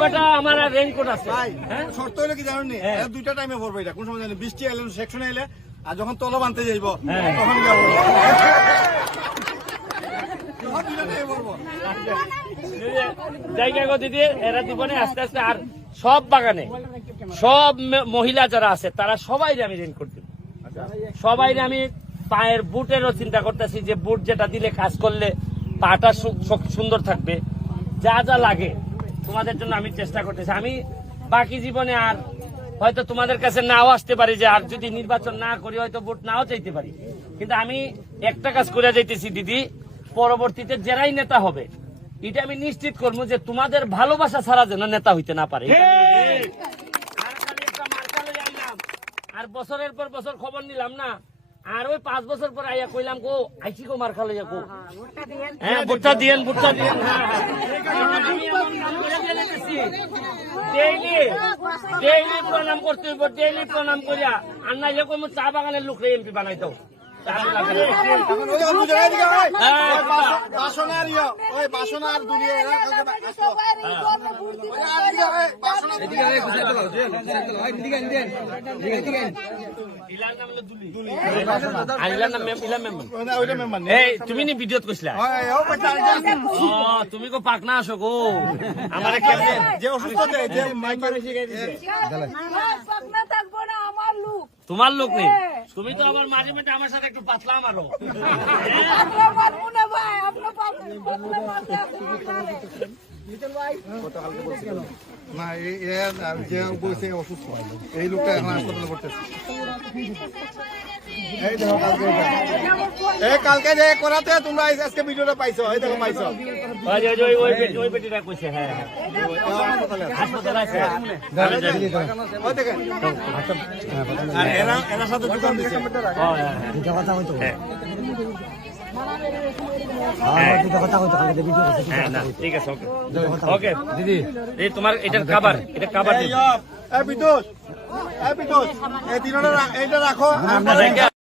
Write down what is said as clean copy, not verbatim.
বেটা আমার রেইনকোট আছে। শর্ত হলো কি জানেন নি, দুইটা টাইমে পড়বো এটা। কোন সময় জানেন, বৃষ্টি এলে সেকশনে এলে, আর যখন তলব আনতে যাইব তখন যাবো। জায়গা গো দিদি, এরা জীবনে আস্তে আস্তে আর সব বাগানে সব মহিলা যারা আছে তারা সবাই আমি রেইনকোট দিব। সবাই আমি পায়ের বুটেরও চিন্তা করতেছি যে বুট যেটা দিলে কাজ করলে পাটা সুন্দর থাকবে। যা যা লাগে তোমাদের জন্য আমি চেষ্টা করতেছি। আমি বাকি জীবনে আর হয়তো তোমাদের কাছে নাও আসতে পারি, যে আর যদি নির্বাচন না করি হয়তো ভোট নাও চাইতে পারি, কিন্তু আমি একটা কাজ করে যাইতেছি দিদি, পরবর্তীতে যারাই নেতা হবে এটা আমি নিশ্চিত করবো যে তোমাদের ভালোবাসা ছাড়া যেন নেতা হইতে না পারে। আর বছরের পর বছর খবর নিলাম না, আর ওই 5 বছর পর আইয়া কইলাম গো আইসি গো মার্কা লইয়া গো, হ্যাঁ ভোটটা দিয়েন, ভোটটা দিয়েন। ডেইলি প্রণাম করতে হইব, ডেইলি প্রণাম করিয়া, আর নাইলে কই চা বাগানের লোক এমপি বানাই দাও। তুমি নি ভিডিওত কৈছিলা তুমি গো পাক না আসো গো আমার যে অসুস্থ যে তোমার লোক নেই, তুমি তো আবার মাঝে মাঝে আমার সাথে একটু পাতলা মারো। না যে বলছে অসুস্থ, এই লোকটা এখন হাসপাতালে ভর্তি। কালকে যে করাতে তোমরা আজকে ভিডিওটা পাইছো, এই দেখো পাইছো। ওই বেটিটা কইছে, হ্যাঁ হাসপাতালে আছে। আর এরা সাথে দোকান দিছে। ঠিক আছে, ওকে দিদি, এই তোমার এটার খাবার, এটা খাবার বিদ্যুৎ, এই তিনটা এইটা রাখো।